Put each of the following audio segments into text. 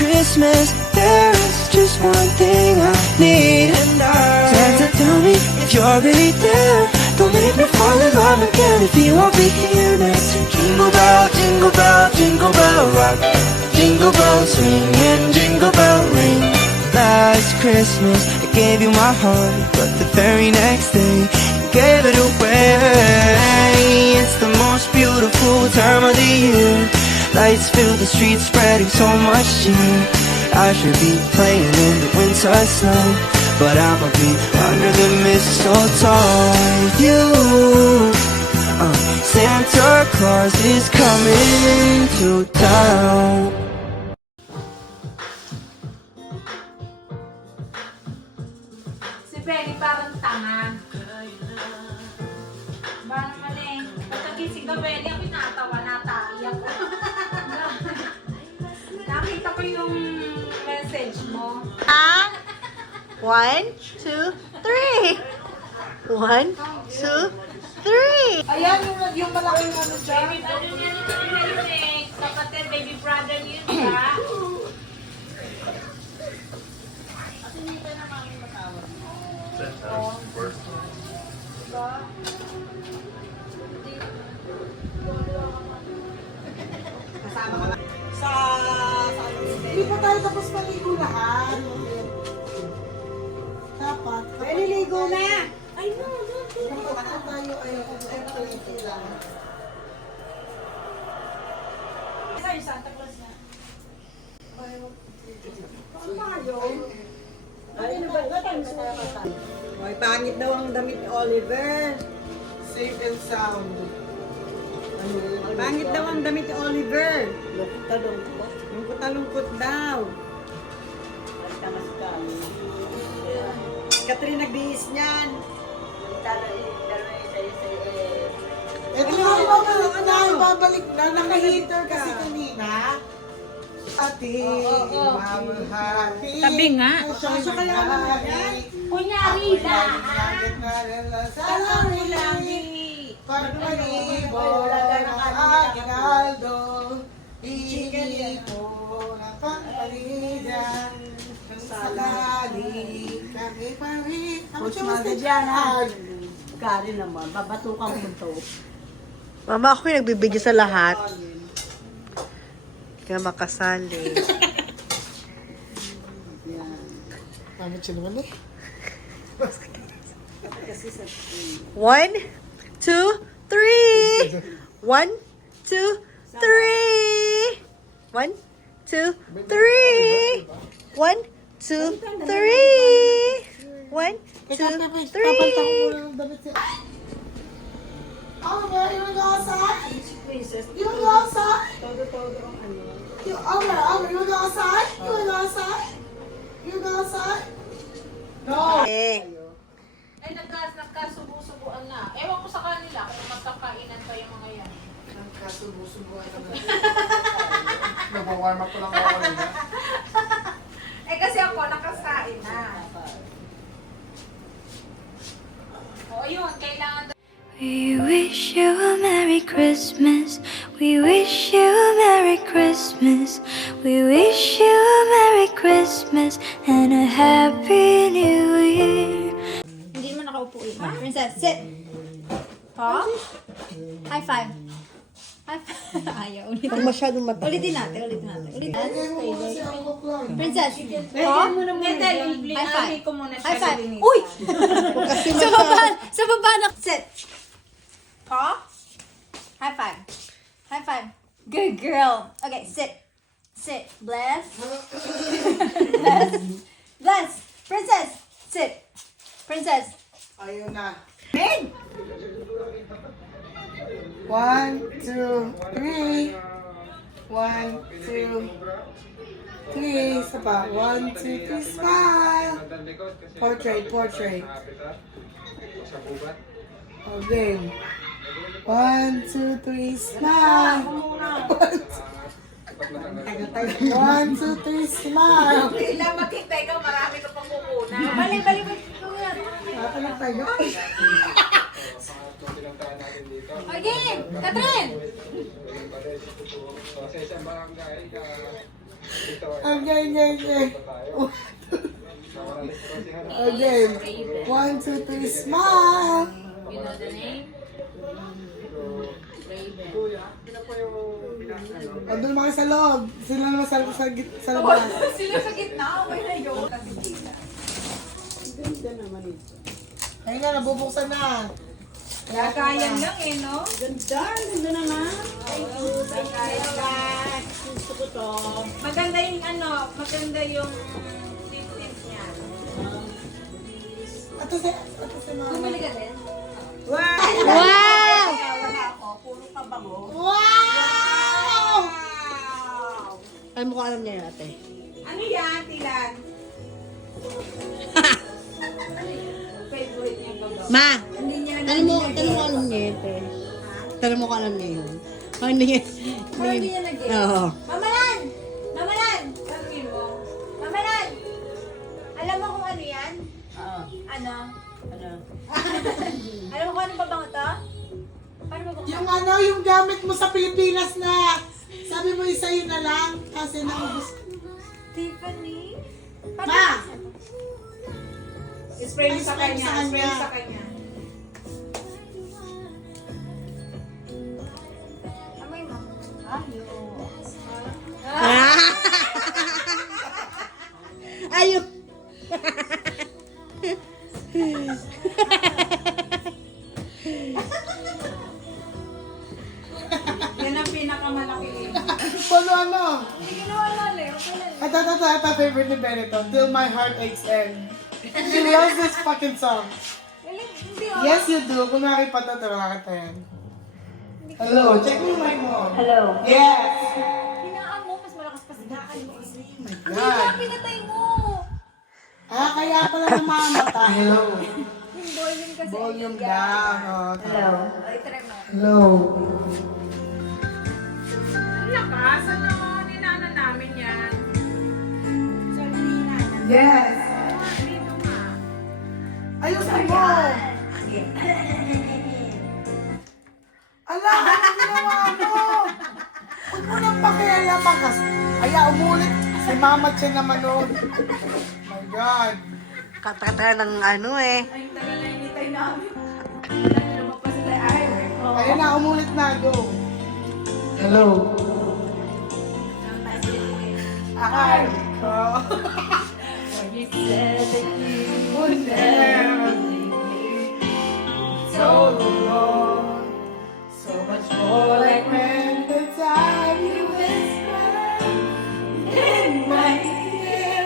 Christmas, there is just one thing I need. Santa, tell me if you're really there. Don't make me fall in love again if you won't be here next. Jingle bell, jingle bell, jingle bell rock. Jingle bells ring and jingle bell ring. Last Christmas I gave you my heart, but the very next day you gave it away. It's the most beautiful time of the year. Lights fill the streets, spreading so much cheer. I should be playing in the winter snow, but I'ma be under the mistletoe with you. Santa Claus is coming to town. Si Benny parang tanga. Ba naman eh. Pagkagising ka, Benny, ako natawa, nataiyak ko. Nakita ko yung message mo. 1, 2, 3. 1, 2, 3. Ayan, yung malaking ano dyan. Baby, ano yan yung kapatid, baby brother niyo, diba? Hindi pa tayo tapos maligo lahat. Dapat. Naliligo na! Ay, no, dapat tayo ay activity lang. Ay, Santa Claus na. Hoy, pangit daw ang damit ni Oliver. Safe and sound. Pangit daw ang damit ni Oliver. Lungkot-lungkot. Lungkot-lungkot daw. Katrin nagbihis niyan. Ito na ang babalik na. Naka-heater kasi kanina. Ate, mamahati. Tabi nga. Siya kaya mamahati. Kunyari lang. Salami lang. Pagmalibo ng aking aldo. Iingi ko ng pangpalidan. Salali kami pari. Coach Mother dyan, ha? Kari naman, babatukan mo to. Mama, ako yung nagbibigay sa lahat. Kaya makasali. Pangit siya naman eh. 1, 2, 3. 1, 2, 3. 1, 2, 3. 1, 2, 3. 1, 2, 3. Oh, where you wanna go outside? You wanna go outside? You, Omer, you wanna go outside? You wanna go outside? You wanna go outside? No. Eh. Ay, nagkasubo-subuan na. Ewan ko sa kanila kung magkakainan pa yung mga yan. Nagkasubo-subuan ka na. Nag-warm up ko lang ako kanina. Eh, kasi ako nakasain na. O, yun, kailangan. We wish you a Merry Christmas. We wish you a Merry Christmas. We wish you a Merry Christmas and a Happy New Year. Hindi mo nakaupo eh. Princess, sit. Ha? High five. High five. Ayaw. Pag masyadong Ulitin natin. Bigay mo muna si Uncle Clark. Princess. Pwede mo naman. Hindi, High five. ko muna siya. High five. narinig. Uy! Sa baba na. Sit. Pa? High five. High five. Good girl. Okay, sit. Sit. Bless. Bless. Bless. Princess. Sit. Princess. Ayun na. Hey! 1, 2, 3. 1, 2, 3. Isa pa. 1, 2, 3. Smile. Portrait. Okay. 1, 2, 3. Smile. 1, 2, 3. Smile. Ilang makita ikaw, marami ka pang kukunan. Balik. Natalag tayo. Again! Katrin! Okay. Okay. 1, 2, 3, smile. You know the name? O, doon naman kayo sa loob. Sila naman sa labas. Sila sa gitna, okay na yun. Ayun na, nabubuksan na. Lagayan lang eh, no? Ganda naman. Gusto ko to. Maganda yung maganda yung tip niya. Ito si mama. Bumili ka din? Wow! Wala ako. Puro pabango. Wow! Alam mo kung alam niya yun, ate. Ano yan, Tilan? Favorite niya baga. Ma! Hindi niya Tanong mo alam niya yun, te. Tanong mo kung alam niya yun. Ano niya? Hindi niya nag-guess. Oo. Mamalan! Mamalan! Sabihin mo. Mamalan! Alam mo kung ano yan? Oo. Ano? Ano? Alam mo kung ano pabango to? Paano ba Yung gamit mo sa Pilipinas na sabi mo isa yun na lang kasi naubos. Tiffany? Ma! Spray mo sa kanya. Sa kanya. Spray mo sa kanya. Amoy mo. Ayun! Yan ang pinakamalaki. Ano? Hindi ginawa mali. Okay lang. Ito, favorite ni Benito. Till my heart aches end. She loves this fucking song. Hindi Yes, you do. Kung nakipata ito, nakakita yan. Hello, check mo yung mic mo. Hello. Yes! Hinaan mo, mas malakas pa sigaan mo kasi. God. Pinatay mo. Kaya pala namamatay. Hello. Yung volume kasi. Volume down. Oh, Hello. Ay, try mo. Hello. Ang lakas. Ano? Ninana namin yan. Yes! Dito nga. Ayusin mo! Ala, ano ginawa mo? Huwag mo nang pakialaman kasi. Umulit. Si Mama Chen naman noon. My God. Katakata ng ano eh. Ay, tagal na initay namin. Lumagpas sila. Ay, Ayun na, umulit na. Go. Hello. Akay ko. you said that you Would never leave me. So long. So much more like when the time you whispered in my ear.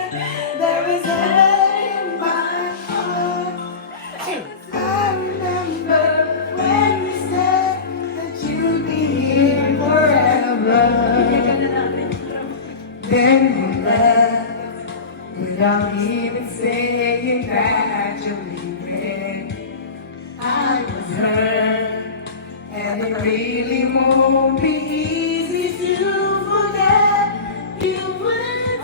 There is hurt in my heart. I remember when you said that you'd be here forever. Then you left without even saying that you're leaving. I was hurt, and it really won't be easy to forget. You went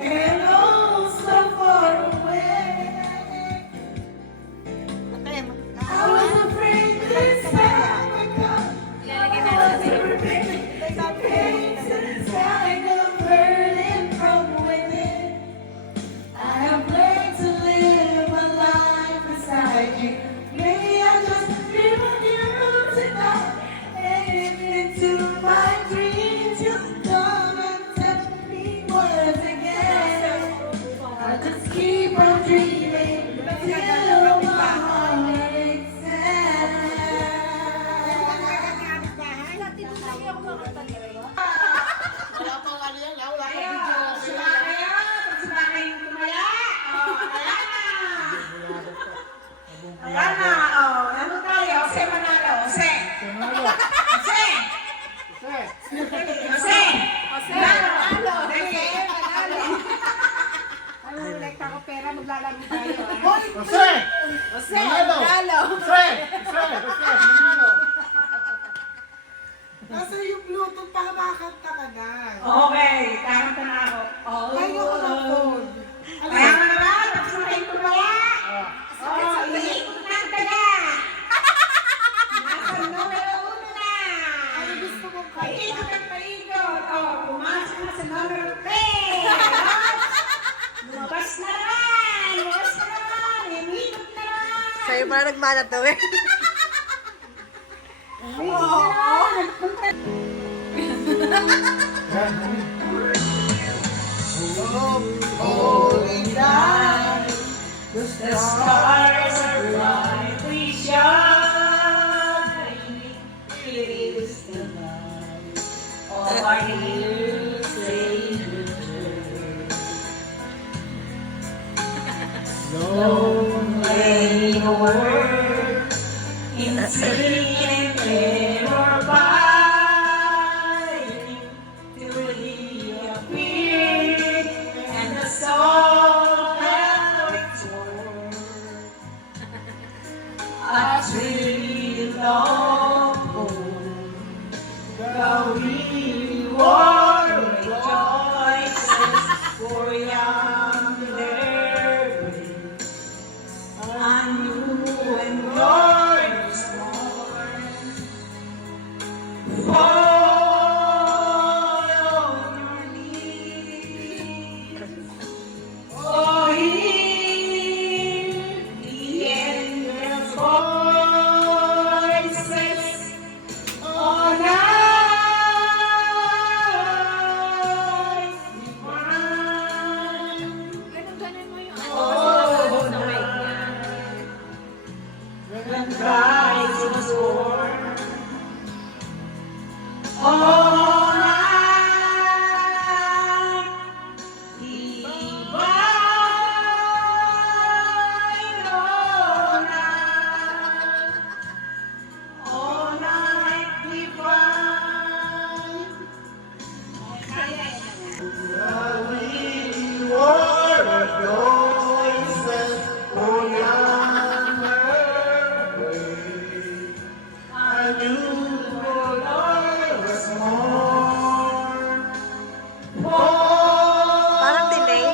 and oh, so far away. I was afraid this time I got. I was afraid the pains inside of burning from within. I have learned to live a life beside you. Maybe I just dream of you tonight. And if into my dreams you come and tell me words again, I'll just keep on dreaming till my heart aches. Dati doon lagi ako makakanta ni Rayo. Wala pang ano yan, wala pang Ayo, video. sila kayo. Sila kayong tumaya. Ayan na. Ano tayo? Jose Manalo. Jose. Jose. Jose. Manalo. Manalo. Ay, ulit ako pera. Maglalaro tayo. Hoy, Jose! Jose. Manalo. Manalo. Jose! Manalo. Nasa yung Bluetooth para makakanta ka na. Okay. Kakanta na ako. Ayoko na phone. Kaya nga naman. Tapos na kayong tumaya. Ikot na. Nasa numero 1 na. Ano gusto mo kayo? Ikot na sa number 10. Lumabas na naman. Lumabas na naman. Umikot na naman. Sa'yo pala nagmana to eh. The stars are brightly shining. It is the night of our dear Savior. Long lay the word in sin and error abiding till He appeared and the soul held its word. A tree of gold, the reward rejoices for yonder grace. A new and glorious morn. Fall on your knees. Oh, hear the angels' voices on high divine. Ganun mo yung Oh, sa mic niya. when Christ was born. All night divine, all night divine. Parang delay.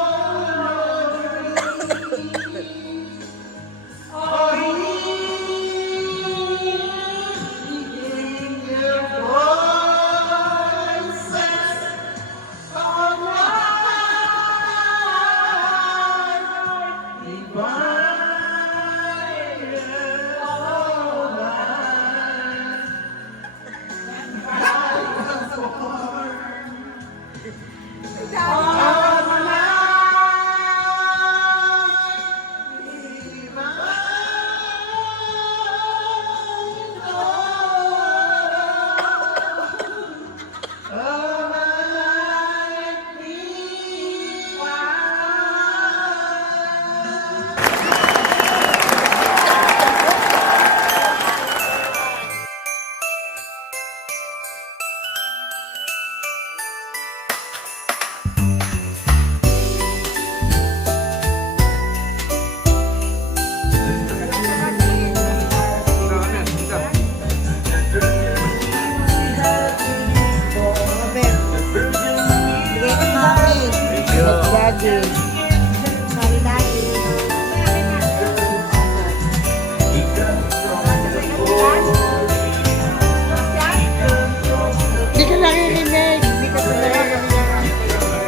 Hindi ka nakikinig. Hindi ka nakikinig.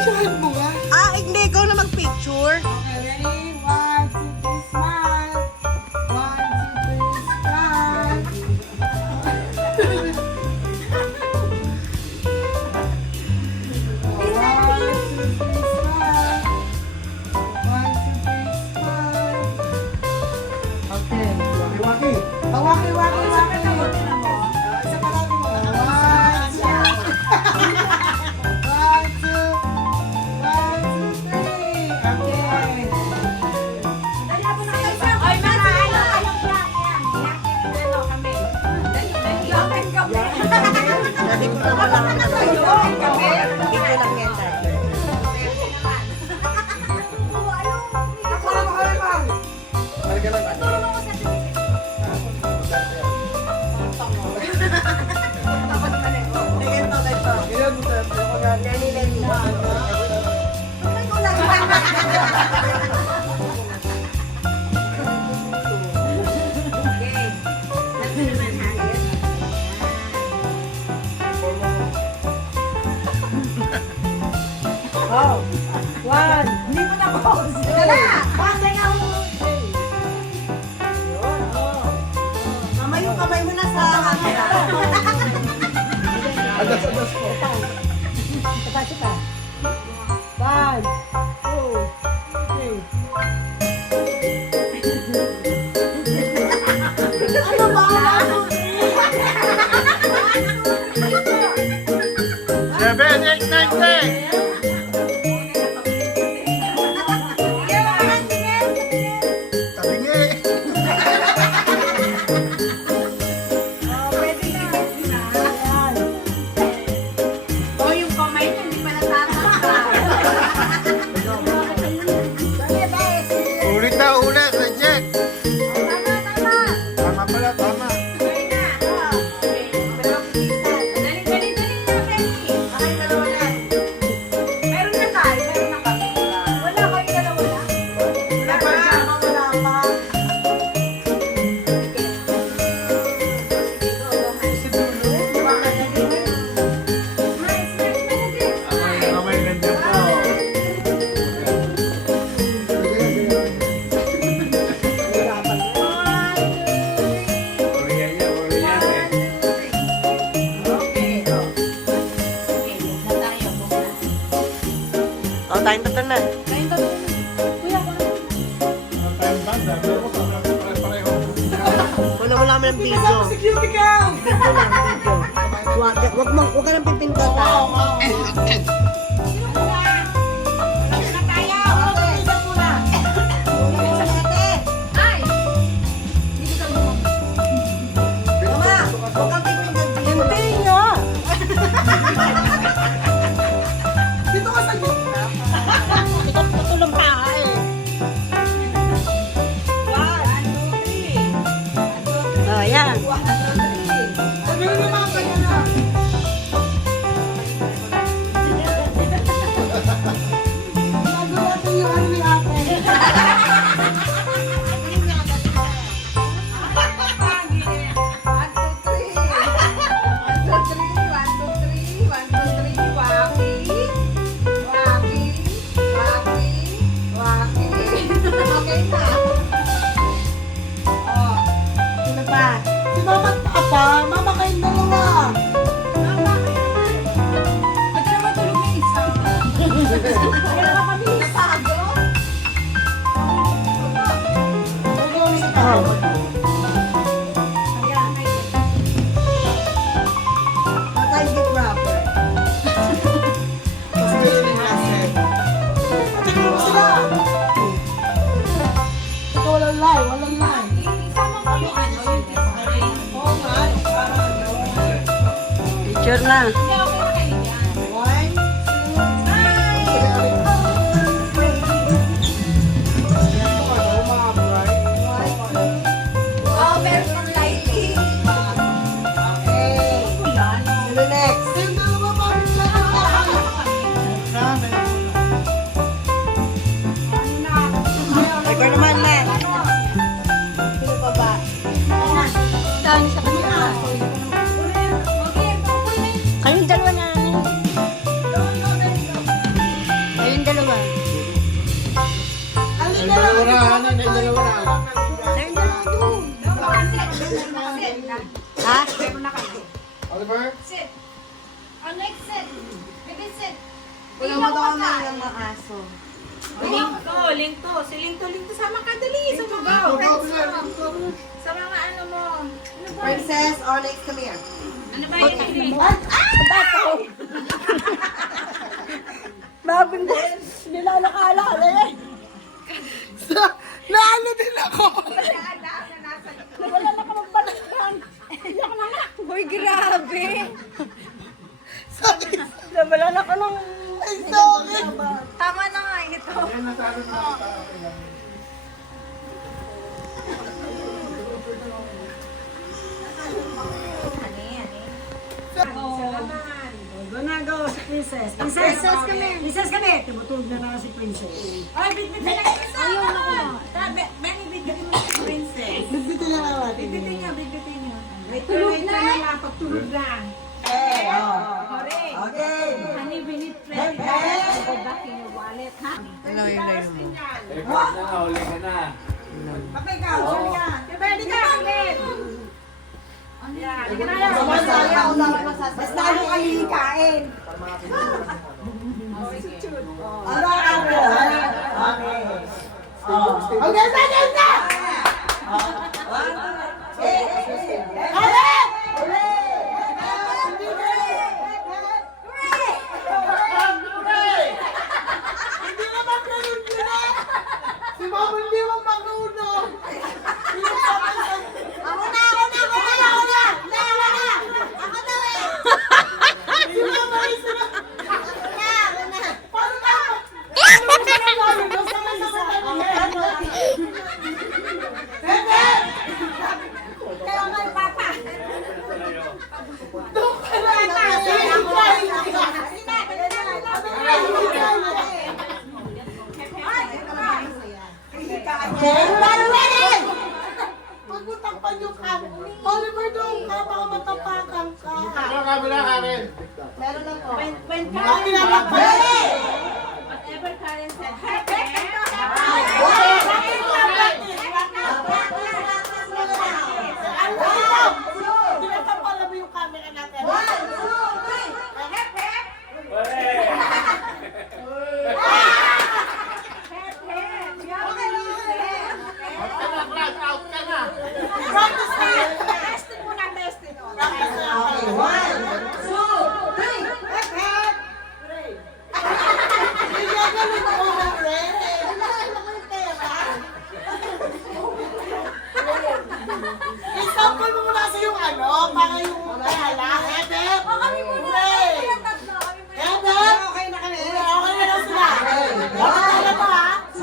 Picturean mo nga. Ah, hindi. Ikaw na mag-picture. Okay, ready? 1, 2, 3, smile. 1, 2, 3, smile. Kamay mo na sa camera. Adas po. Tapos ka. 1, 2, 3. Ano ba? 7, 8, 9, 10. Talingi. O yung kamay niya, hindi pa natatangka. Ulit na ulit, reject. Tama pala, tama. Kamay nandiyan po. Korea niya, Korea niya. O, tayong tatlo na. Wala mo namin ang video. Security cam! Video lang, video. Huwag ka nang pipindot ha. Hindi nga! Dito ka sa gitna. Tutulong pa ka eh. 1, 2, 3. O, yan. Sabihin mo mga ganyan na. Nagulat yung ano ni ate. Sino pa? Si mama at papa. Mama kayong dalawa. Patay di rapper. Tingnan mo sila. Ito walang lie, walang lie. Picture na. 1, 2, 3. Sino next? Yung dalawa bakit na? Ikaw naman na. Sino pa ba? Kayong dalawa na, hanin, ay dalawa na. Ha? Oliver? Sit. Oh, next sit. Baby, sit. Wala mo daw kami ng mga aso. Lingto. Si Lingto. Sama ka, dali. Sumugaw. Sa mga ano mo. Ano ba? Princess, Onyx, come here. Ano ba yun? Babing mo. Nilalakala ka na yan. Naano din ako! Wala na ka magpalitan. Iyak na nga. Uy, grabe. Wala na ka ng... Ay, sorry! Tama na nga ito. Gonagawa si Princess. Princess, come here. Princess, come here. Tumutulog na na si Princess. Ay, bitbit na lang isa. Ayaw na ko. Benny, bitbitin mo si Princess. Nagbitin na naman. Bitbitin niya. May tulog na nila. Pagtulog na. Correct. Okay. Honey, we need friend. Go back in your wallet, ha? Ano yung layo mo? Kapag ikaw, sure ka. Ready ka, ulit. Masaya ako naman masasaya. Basta ano kayo hikain. Ano ang ako? Okay. Okay, na! Hindi naman ganun nila! Si Mama hindi mo mag-uno! Ako na! Si Mama ay sila! Paano na? Paano mo sinagawa? Sama-sama Bebe! Kaya nga yung papa. Doon ka na! Pagbutakpan yung kami. Oliver, doon ka. Baka matapakan ka. Ano kabila, Karen? Meron na po. When Ang pinapakpan. whatever Karen said, happy. Pinapapala mo yung camera natin. Out ka na. Practice na. Testing muna, testing. Practice na. Okay. 1, 2, 3. Hep, hep. Hindi ka ganun ako, Ray. Wala ko yung pera. Example mo muna sa yung ano, para yung pala. Hep, hep. Hooray. Hep, hep. Okay na kami. Okay na lang sila. Okay na ba, ha? 2, 3.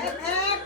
Hep, hep.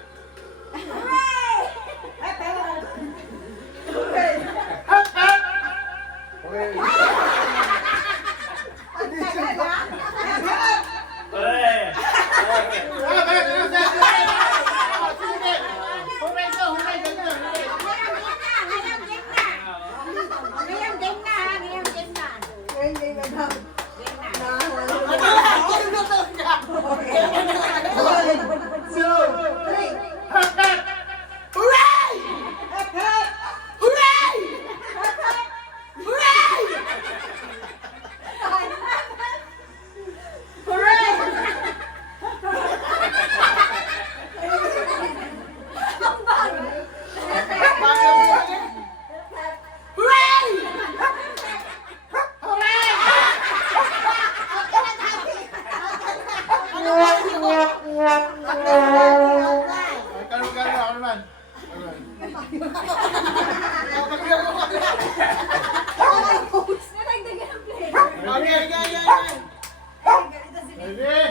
Ako naman.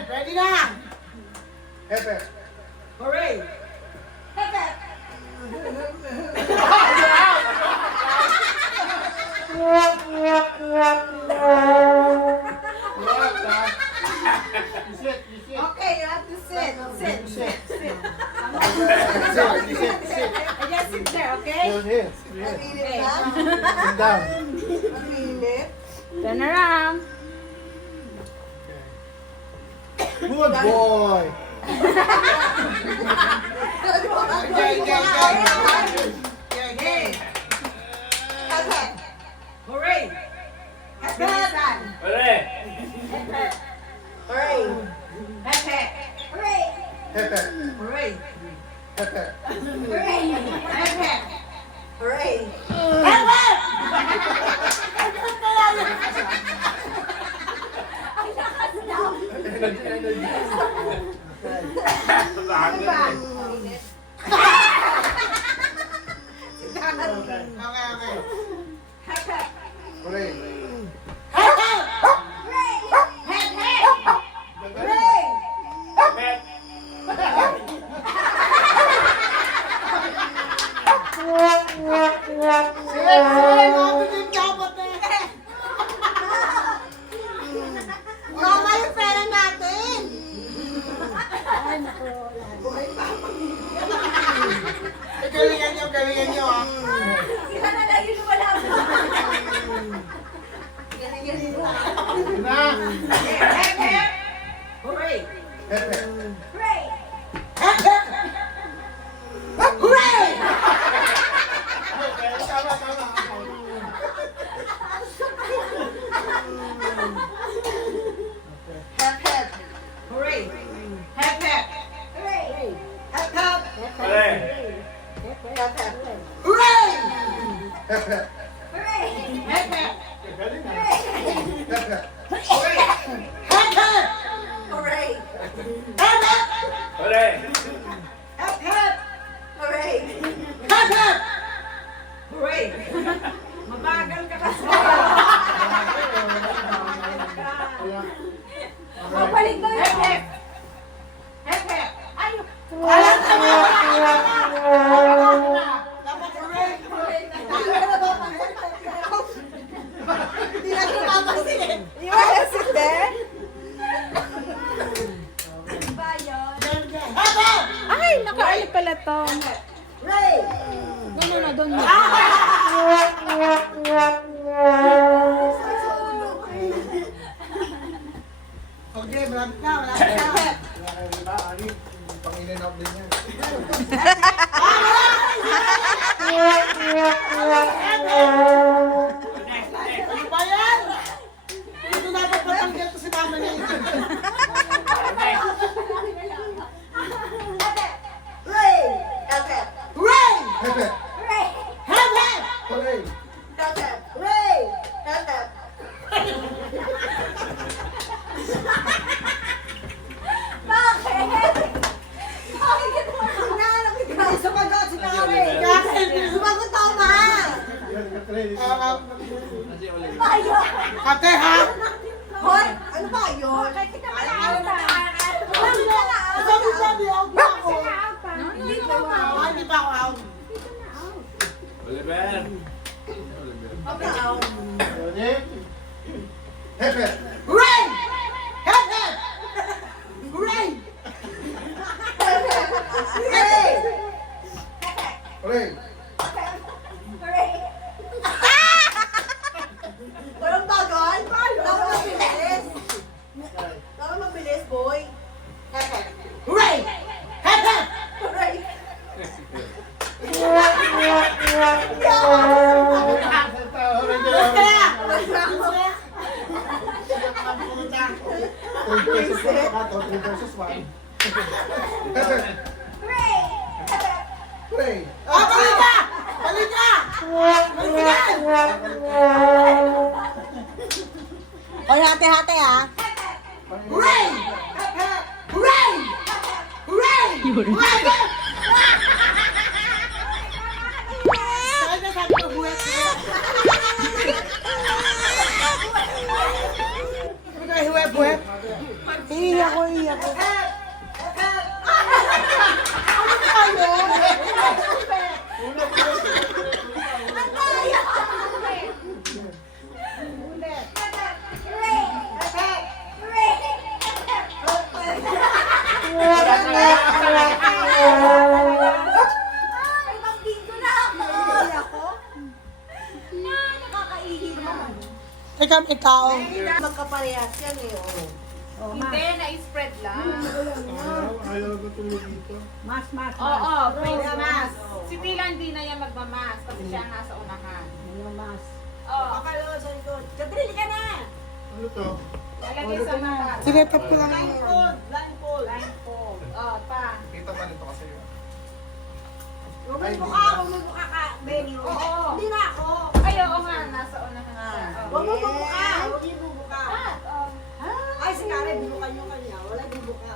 Ready na! Hepe. Hooray! Okay, you have to sit. Sit. Just sit there, okay? Mainit na? Sit down. Mainit? Turn around. Good boy. Hooray! Bilisan! Hooray! Hooray! Hepe! Hepe. Hooray! Hepe. Hepe! Hooray! Okay. Hooray. Mama, yung pera natin! Galingan nyo ah. Na. Hooray! Hepe. Hooray! Hep, hep. Hooray! Hep, hep. Hep, hep. Hooray! Hep, hep. Hooray! Hepe. Hep, hep. Hepe. Hooray! Hep, hep. Hooray! Hep, hep. Hooray! Hep, hep. Hooray! Hep, hep. Hooray! Mabagal ka kasi. Okay. Hep, hep. Hep, hep. Ay! Dapat hooray! Hooray na. Hindi na tumapasin eh. You wanna sit there? Hep, hep. Ay, nakaano pala to. Hooray! No, doon mo. Okay, malapit na, malapit na. Diba, Ari? Pang-in-and out din yan. Ano ba yan? Dito dapat patanggal to si mama niya. Hooray! Hepe! Hooray! Hepe. Hepe! Hooray. Hepe! Hooray! Hepe! Sumagot si Kari! Kari! Sumagot ako ma! Ate ha? Hoy! Ano ba yun? Sabi sabi, out na ako. Hindi pa ba? Hindi pa ako out. Oliver! Out na out. Ready? Hepe. Hooray! Hep hep! Hooray! Hooray! Hooray. Walang bagal? Dapat mabilis. Dapat mabilis, boy. Hep hep. Hooray! Hep hep! Hooray! Hooray. Ah, balik ka! Balik ka! Balik ka! Hoy, hati-hati ah. Hooray! Hep, hep! Hooray! Hooray! Hooray! Saan na sabi ko buwet? Buwet? Iiyak ko. Hep, hep! Ano tayo? Ikaw. Magkaparehas yan eh. Oh. Hindi, na-spread lang. Ayaw ko tulog dito. Mas. Oo, face mask. Si Tila hindi na yan magmamas kasi siya ang nasa unahan. Mas. Oo, Pakalo sa likod. Kadrili ka na! Ano to? lalagay sa mata. Sinetap ko lang. Blindfold. Blindfold. Pa. Kita pa nito kasi. Huwag mo mukha ka, Benny. Oo. Hindi na ako. Ay, oo nga, nasa unahan siya. Huwag mo bubuka. Huwag mo bubuka. Oo. Ay, si Karen, binuka yung kanya. Wala bubuka.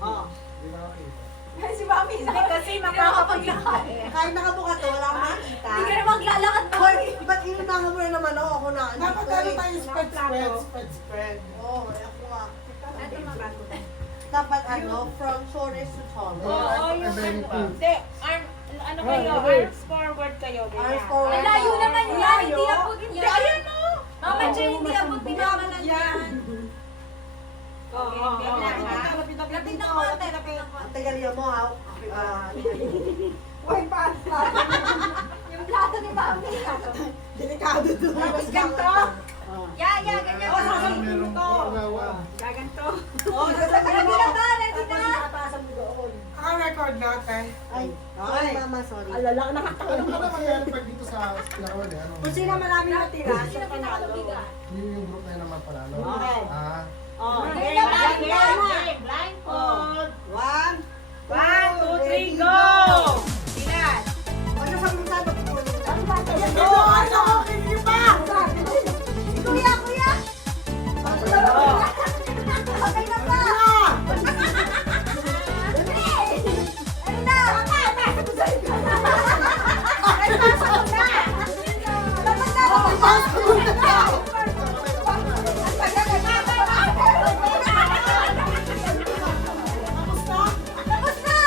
Oh. Hindi nakakita. Si Mami, Hindi kasi makakapaglakad eh. Kahit nakabuka to, wala akong makita. Hindi ka na maglalakad mo. Hoy, ba't inunahan mo na naman ako na? Dapat ano tayo spread. Oo, ako nga. Ito mabago. Dapat ano, from shoulders to Oo, shoulders. yung hindi, ano kayo, arms forward kayo. ganyan. Arms forward. Ang layo naman yan. Hindi abot Hindi, yan. ayan o. Mama Jane, hindi abot pinamanan yan. Oo, ganyan ha. Lapit ng konti, lapit ng konti. Ang tagalya mo ha. Uy, paano? Yung plato ni Mami. Delikado to. Tapos ganito. Ganyan. Merong pangalawa. Gaganto. Oo, Ready na ba? Ready na? Naka-record natin. Ay, mama, sorry. Alala, Ano ba naman meron pag dito sa pinakawan eh? Ano? Kung sino marami natira, Sino siya panalo. pinakalubigan? Yung group na yun naman panalo. Okay. Ah. Oh, Okay, game. Blindfold. 1, 1, 2, 3, go! Ilan? Ano sa mga sabi ko? Ano ba? Ano? Hindi pa! Kuya! Okay na ba? Ano na? Ay, pasok ko na! Dapat na! Tapos na!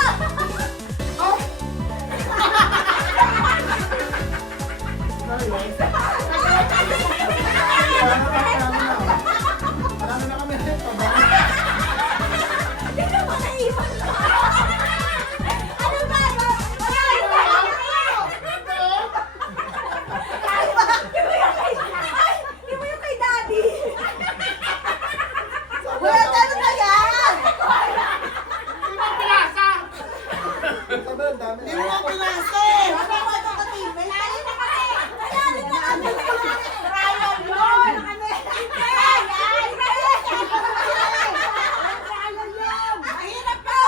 Marami na kami nito. Hindi na makaiwan pa! Ano ba? Di mo yung kay Daddy! Wala tayo na yan! Sabi ang dami. Hindi mo pinasa eh! Ano ba ito ka-teammate? Lalo na kami! Lalo na kami! Trial yun! Mahirap ka!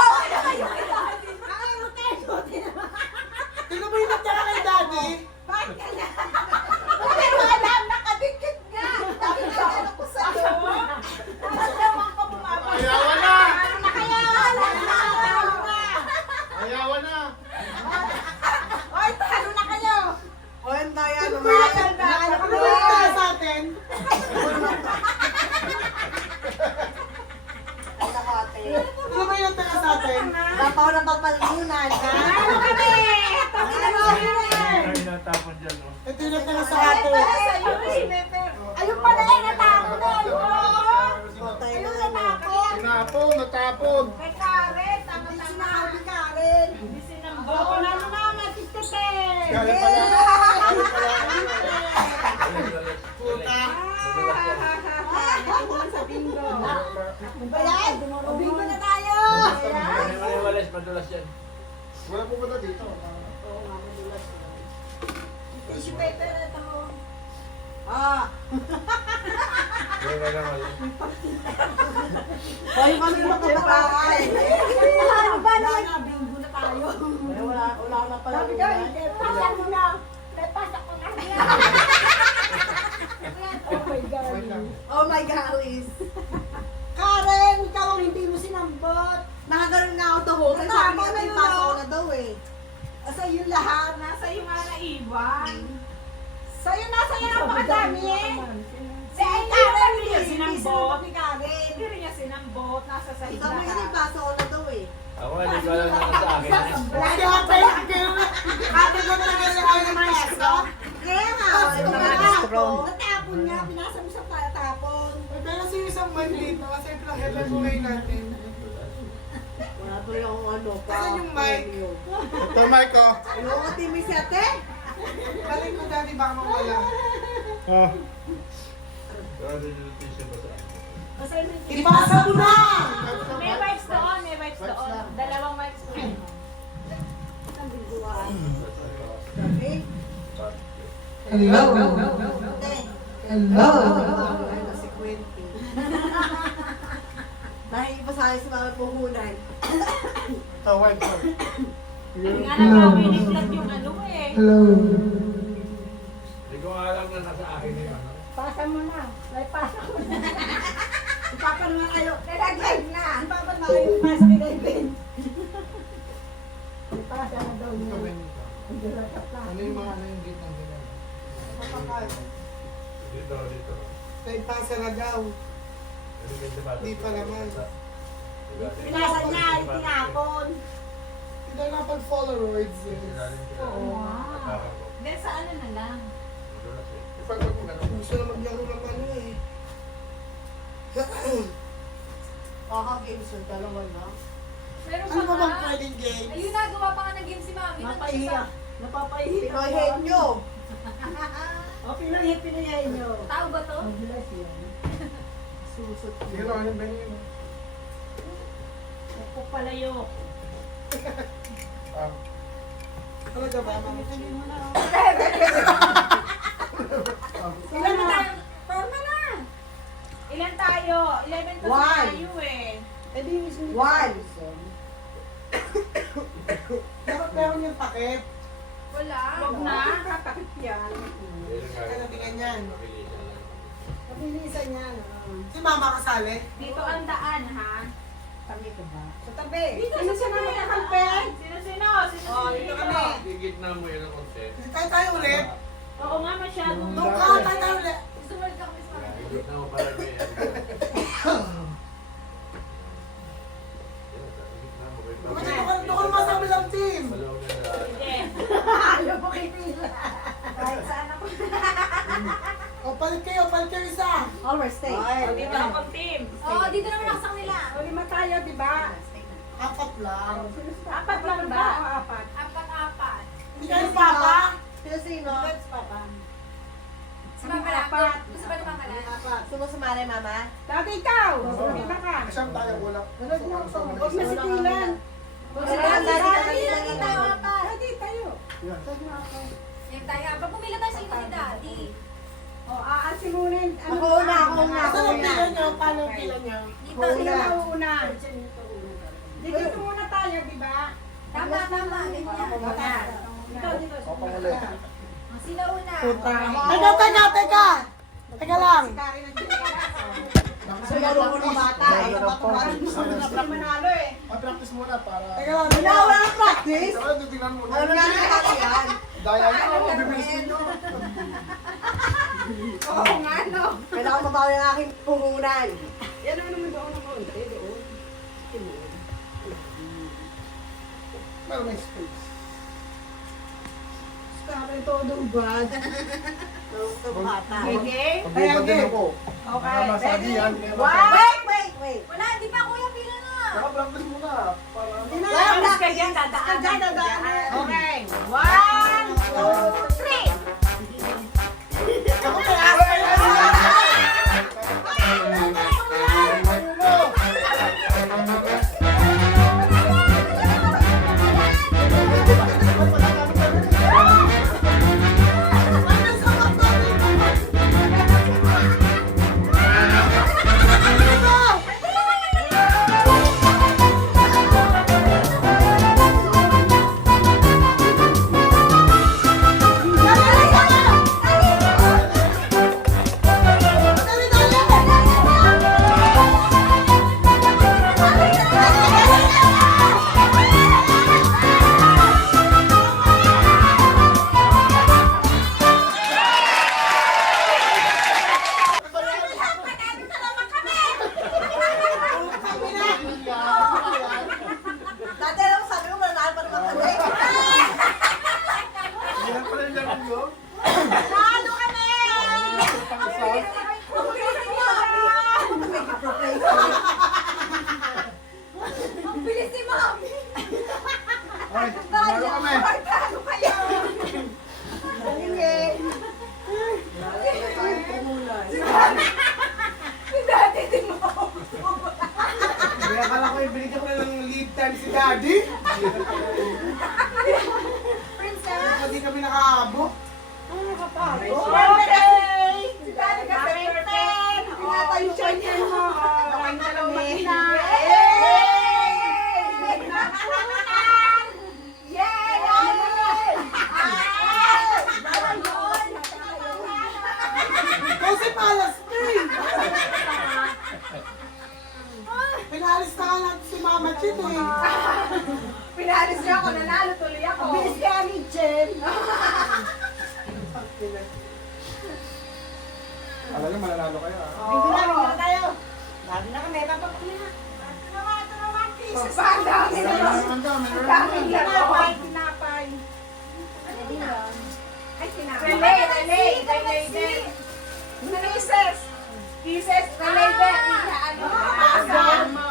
Tingnan mo yung natara kay Daddy. Bakit ka na? Hindi mo alam, nakadikit nga! Dami na ano ko sa'yo! Tapos naman ka bumaba. Ayawan na! Ano na kaya? Ano na? Ayawan na! Oy, talo na kayo! O yung tayo, ano kami yung tayo sa atin? Ay, nakate. Ano ba yung tayo sa atin? Napaw ng papalimunan, ha? Ano kami? Tangina mo! Natapon dyan, no? Ito yung tayo sa atin. Sa'yo eh! Ayun pala eh, natako na! Ayun natapon. Tinapon, natapon. Kay Karen, tama na. Sinabi Karen. Oo, lalo na, matitite! Galit pala. Galit pala. Puta. Sa bingo. Bayan, bingo na tayo. Madulas yan. Wala po ba na dito? Tissue paper ito. Ah. Wala naman. Hoy, kami makapakain. Ano ba naman? Bingo na tayo. Wala na pala. Pasan mo na. May pasak ko na. Oh my God, Liz. Karen, ikaw ang hindi mo sinambot. Nakagaroon nga ako daw. Kasi sabi niya, may paso ko na daw eh. Asa yun lahat. Nasa iyo nga naiwan. Sa'yo na, sa'yo na pakadami eh. Si Karen, Karen, hindi. hindi Hindi sinambot. sinambot ni Karen. Hindi rin niya sinambot. Nasa sahig Sabi niya, may lahat. paso ko na daw eh. Ako, hindi ko alam na sa akin. Lagi ako tayo. Ate ko talaga siya ako ng peso. Kaya nga, ito na ako. Natapon nga, pinasa mo sa tapon. Pero sa isang man dito, kasi ito lang heaven buhay natin. Wala tuloy akong ano pa. Saan yung mic? Ito, Mike, oh. Ano ka, Timmy, si ate? Balik ko dati baka mawala. Oh. Pero din yung tissue ba sa akin? Ipasa mo na! May wipes doon, may wipes doon. Dalawang wipes doon. Hello. Hello. Si Quentin. Dahil pa sa akin sa mga puhunan. Tawag ko. Hindi nga nagpapiniplat yung ano eh. Hello. Hindi ko nga alam na nasa akin na yun. Pasa mo na. May pasa mo na. Papa naman kayo. Nalaglag na. Papa na kayo. Pasa kay David. May pasa na daw niya. Ang dalagat na. Ano yung mga ano yung gate ng ganyan? Dito, dito. May pasa na daw. Di pa naman. Pinasa niya, itinapon. Hindi na pag Polaroids eh. Then sa ano na lang. Ipagpag mo gano'n. Gusto na maglaro ng ano eh. Games yung dalawa na. Meron Ano pa ba bang nga. pwedeng game? Ayun na, gawa pa nga ng game si Mami. Napahiya. Napapahiya. Pinoy-head nyo. O, pinahit nyo. Tao ba to? Ang bilas yan. Susot Sige lang, yung venue yun. Upo palayo. Talaga ba? Ilan na tayo? Forma na. Ilan tayo? 11 kasi One. tayo eh. Eh, di is One. Dapat meron yung takip. Wala. Huwag na. Katakit yan. Kaya tingnan yan. Mabilisan yan. Si mama kasali. Dito ang daan ha. Kami ko ba? Sa tabi. Dito Sino sa naman tabi. nakalpen? Sino? Oh, dito kami. Gigit na mo yun ang konti. Hindi tayo ulit. Oo nga masyadong. Doon ka, tayo ulit. Gusto mo ka kami sa Mami. Gigit na mo para may Doon ka naman sa kabilang team. Hindi. Ayaw mo kitila. Kahit saan ako. O, palit kayo isa. Always stay. O, dito akong team. Oo, dito naman ako sa kanila. O, 5 tayo, di ba? 4 lang. Apat lang ba? O, 4. Apat-apat. Hindi kayo si papa. Sino? Si Mama lang. Gusto ba ni Mama lang? Sumusumali, mama? Dati ikaw. Lima ka. Siyang tayo wala. Huwag masitilan. Si Daddy lang tayo apat. Dati tayo. Yan. Yung tayo apat. Pumila tayo sa likod ni Daddy. O, aasin muna yung ano. Ako una, ako una, ako Saan ang una. pila niyo? Paano ang pila niyo? Dito. Sino mauuna? Dito muna tayo, di ba? Tama. Ganyan. Dito. Ako pang huli. Sila una. Teka lang. Sularo mo ng bata. Ay, kapaturan. Hindi manalo eh. Practice muna para... Teka lang. Wala ang practice. Saka titignan mo. Ano na natin yan? Daya nyo, bibilis ninyo. Oo nga, no. Kailangan mabawi ang aking puhunan. Yan ang naman doon ng konti. Doon. Pero may space. Sabi todo bad. Ito bata. Okay? Pagbubad din ako. Okay. Mga masagi yan. kaya Wait. Wala, di pa kuya. Pila na. Saka practice muna. Para... Tapos ka dyan, dadaan. Okay. 1, 2, 3. Ako kaya. Dati alam mo, sabi mo, mananalo pa naman kami. Hindi lang pala yung laman ko. Nalo kami! Ang bilis ni Mami. Okay, lalo kami. Ano kayo? Si Daddy din mo. Princess. Hindi kami nakaabot. Okay! Si Daddy kasi perfect. Tinatayo siya niya mo. Okay na lang na. Kasi malas na eh. Pinalis na nga natin si Mama Chin eh. Pinalis niya ako, nanalo tuloy ako. Miss Gary Chen. Alam niyo, mananalo kayo ah. Bigyan na tayo. Lagi na kami, papapakuli na. Pagpanda! Daming laro. Tinapay. Ay, tinapay. Relay din. Kisses. Kisses, relay din. Ano? Pasok mo.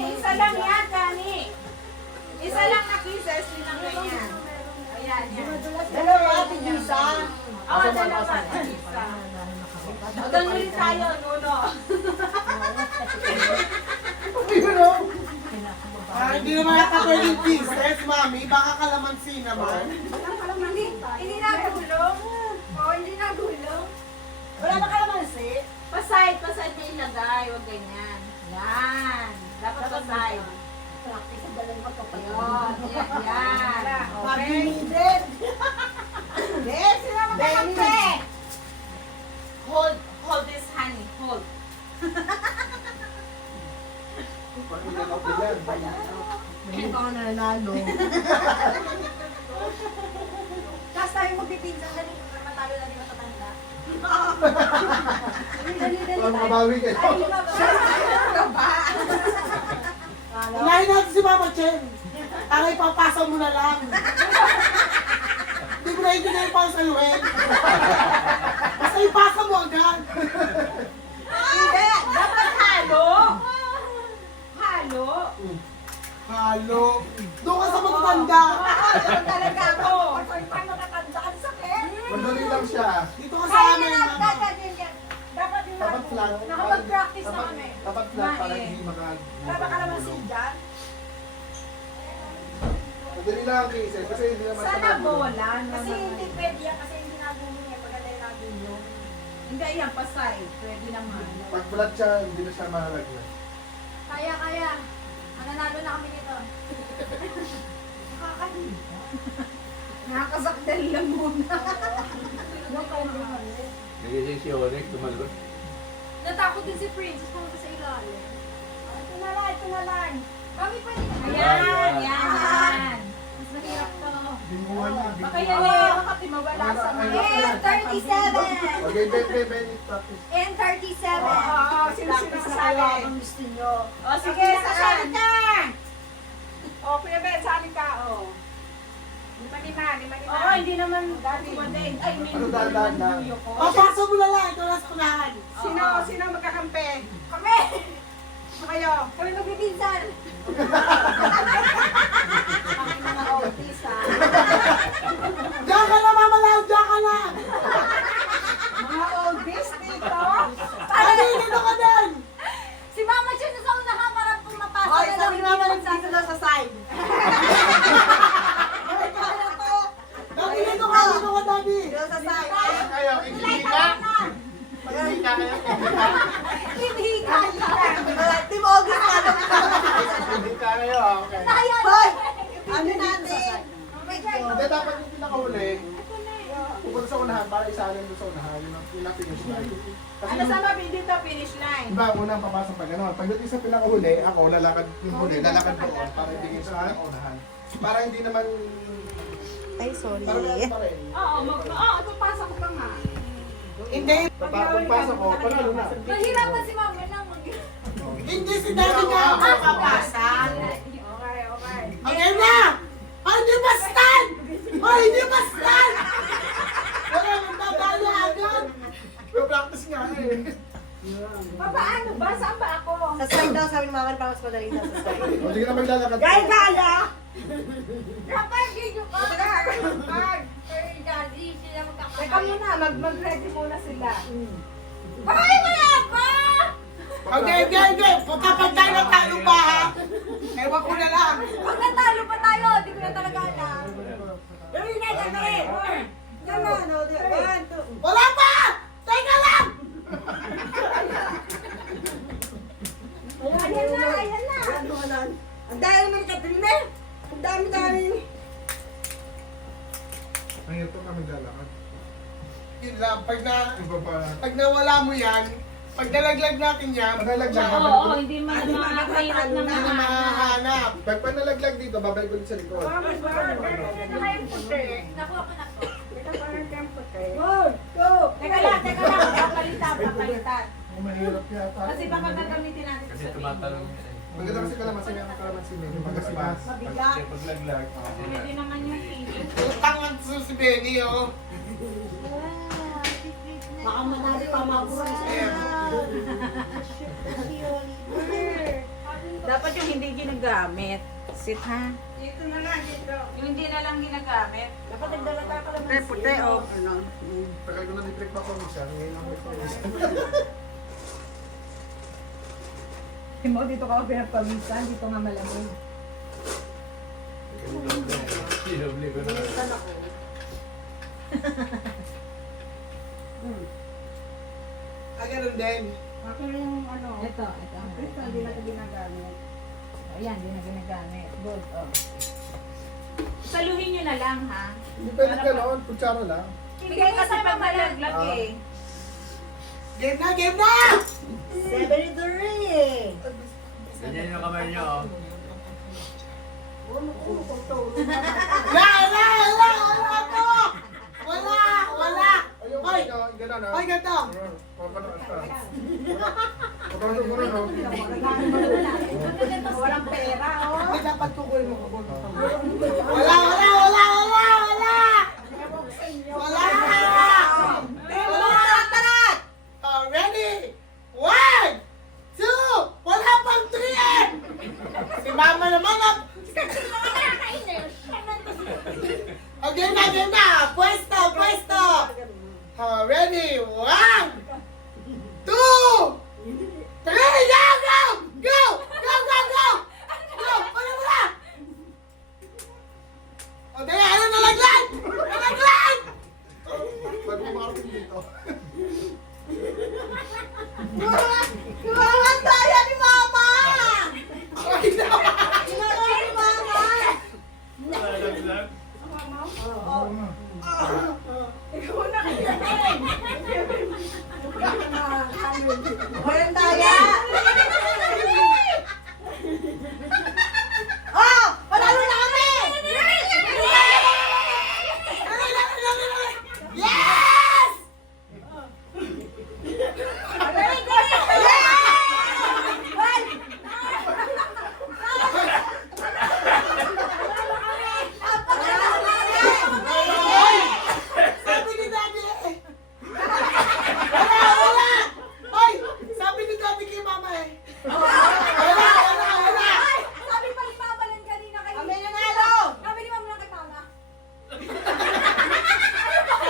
Isa lang yan, Dani. Isa lang na kisses, yun ang ganyan. Ayan, yan. Dalawa, tigisa. Oo, dalawa. Isa. Doon ulit tayo, Nuno. Hindi naman nakapwedeng pieces, Mami. Baka kalamansi naman. Hindi nagulong. Oo, hindi nagulong. Wala na kalamansi. Paside mo ilagay. Huwag ganyan. Yan. Dapat paside. Practice ang dalawa ko pa. Yun, yan. Okay. Pag-needed. Yes, sila magkakampi. Hold this, honey. Hold. Pag hindi na ako yan. Hindi pa ako nanalo. Tapos tayo magpipinsan na rin. Matalo na rin matatanda. Pag mabawi kayo. Unahin natin si Mama Chen. Ang ipapasa mo na lang. Hindi mo na hindi na ipasaluhin. Basta ipasa mo agad. Hindi. Dapat halo. Halo. Halo. Doon ka sa magtanda. Doon talaga ako. Paano nakatanda ka sa akin? Madali lang siya. Dito ka sa amin, Mama. Dapat yung Dapat flat. Nakapag-practice na kami. Dapat flat para hindi makag... Dapat kalamansi dyan. Madali lang ang cases kasi hindi naman Sana siya magulo. bola. Kasi hindi pwede yan kasi hindi nagulong yan. Maganda yung nagulong. Hindi, yan, pasay. Pwede naman. Pag flat siya, hindi na siya mahalagyan. Kaya. Nanalo na kami nito. Nakakasakdal lang muna. Nagising si Onyx, tumalon. Natakot din si Princess pumunta sa ilalim. Ito na lang. Kami pwede na. Ayan, yan. Mas mahirap to. Bimuhan niya, Baka bimuhan. yan eh, baka mawala sa mga. And 37! Okay, Ben, practice. And 37! Oo, sino Sasali. sasali? Ang gusto nyo. O, sige, sasali ka! O, Kuya Ben, sali ka, o. Lima. Oo, hindi naman dati. Ay, hindi Ano dahan na? Papasa mo na lang. Ikaw na sa unahan. Sino magkakampi? Kami! Ano kayo? Kami magpipinsan! Kami mga autis, ha? Diyan ka na, Mama Lau. Diyan ka na. Mga autis dito? Ano dito ka din? Si Mama Chen na sa unahan para pumapasok Hoy, na sabi lang ni Mama dito lang dito lang sa side. Dito ka, Daddy. Dito sa side. Kayo, hindi ka? Hindi ka kayo? Hindi ka! Team August ka na. Hindi ka kayo, okay. Hoy! Ano natin? Hindi, dapat yung pinakahuli. Pupunta sa unahan para isalin mo sa unahan. Yun ang finish line. Kasi Ano sa mabi dito, finish line? Diba, unang papasok pa gano'n. Pagdating sa pinakahuli, ako lalakad yung huli, lalakad doon para ibigay sa unahan. Para hindi naman... Ay, sorry. Para gano'n pa rin. Oo, papasok ko pa nga. Hindi. Pagpasok ko, panalo na. Mahirapan si Mama lang Hindi si Daddy nga ang papasa. Okay. Okay na! Ay, hindi ba stand? Ay, hindi ba stand? Wala, magdadali agad. Pero practice nga eh. Paano ba? Saan ba ako? Sa side daw, sabi ni Mama, para mas madali daw sa side. O, sige na maglalakad. Gaya! Kapag video ka! Kapag! Teka muna, mag-ready muna sila. Ay, wala pa! Okay. Kapag tayo natalo pa, ha? Ewan ko na lang. Pag natalo pa tayo, di ko na talaga alam. Dali na, dali. Ganon, o, di ba? Wala pa! Teka lang! Ayan na. Ang dami naman Katrina. Ang dami. Ang ito kami lalakad. Yun lang, Iba pa. pag nawala mo yan, pag nalaglag natin yan, Panalaglag, Oo, hindi man makakahirap na hindi na mahahanap. Pag panalaglag dito, babalik ulit sa likod. Teka lang, papalitan. Mahirap yata. Kasi baka gagamitin natin Kasi sa tumatalong yan. Maganda kasi kalamansi yung kalamansi niya. Yung magkasipas. Kasi paglaglag. Pwede naman yung pili. Utang ang si Benny, oh. Baka manalo pa mabuhay sa Dapat yung hindi ginagamit. Sit ha? Dito na lang, dito. Yung hindi na lang ginagamit. Dapat nagdala tayo ka naman. Puti o. Tagal ko na di-break pa ko minsan. Ngayon lang break pa minsan. Mo, dito ka pinagpawisan. Dito nga malamig. Sinubli ko na. Ganun din. Ako yung ano. Ito. Ito, hindi na ito ginagamit. Ayan, hindi na ginagamit. Good, oh. Saluhin nyo na lang, ha? Hindi pwede gano'n. Kutsara lang. Hindi kasi pag malaglag eh. Game na! 73! Ganyan yung kamay niyo, oh. Wala! Ayun, Hoy! gano'n ah. Hoy, ganito! Papanood ka. Papanood mo rin, oh. Walang pera, oh. Hindi dapat tukoy mo. Wala! Wala! Ready? 1, 2, wala pang 3! Si Mama naman na... Okay na! Pwesto! Ready? 1, 2, 3, go! Wala! Okay, ano nalaglag? Pag umarating dito. Kumawan tayo ni Mama! Ay, no! Kumawan ni Mama! Nalaglag. Walang daya! Oh! Panalo na kami! Yes! Sabi ni Daddy eh. Wala! Hoy! Sabi ni Daddy kay Mama eh. Wala! Sabi pa ni Mama lang kanina kayo. Kami nanalo! Sabi ni Mama lang kay Mama.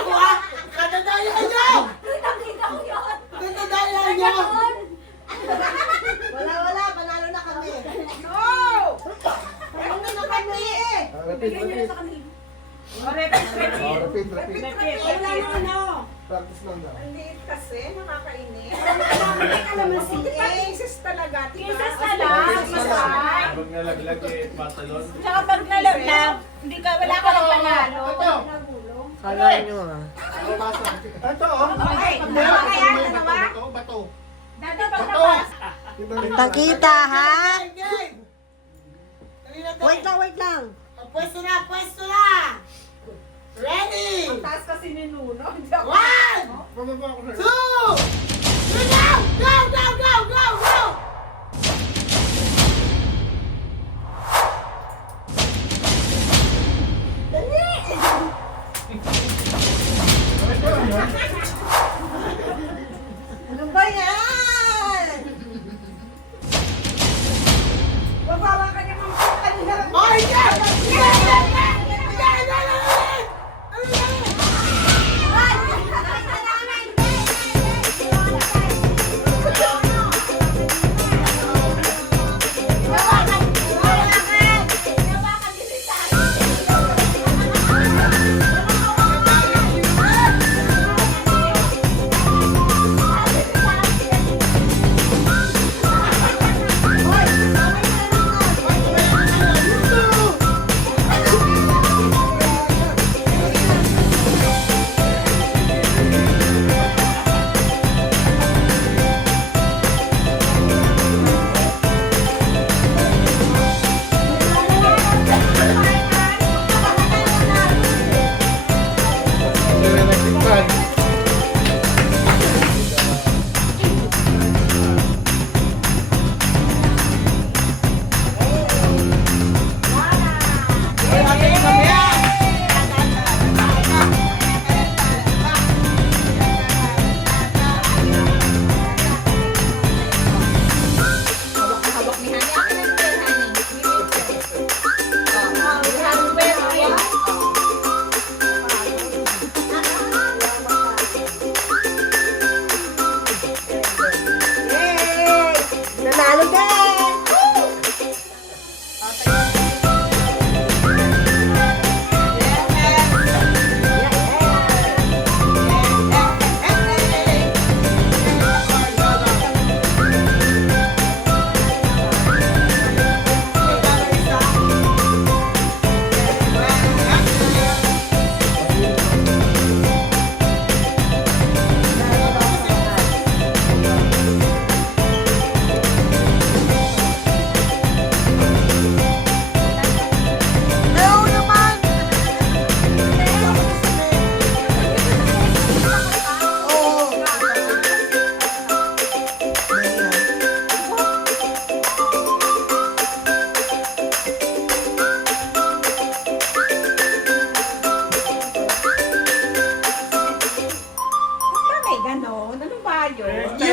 Wala! Kadadaya niyo! Nakita ko yun. Kadadaya niyo! Wala, panalo na kami. Panalo na kami eh! Repeat. Repeat. Repeat. Ano? Practice lang daw. Ang liit kasi, nakakainis. Kalamansi eh! Pieces talaga. Pieces na lang. Masay. Pag nalaglag, eh, patalon. Tsaka pag nalaglag, wala ka lang panalo. Kala nyo ah. Ito, oh. Okay, dalawa kaya, dalawa? Bato. Dati pag napas, Takita ha? Game! Dali na to. Wait lang. Pwesto na! Ready? taas kasi ni Nuno. 1, 2, 3, Pababa ako na. go! Ano ba yan? Babawa ka niya mga kanina. Oh, yeah! tayo.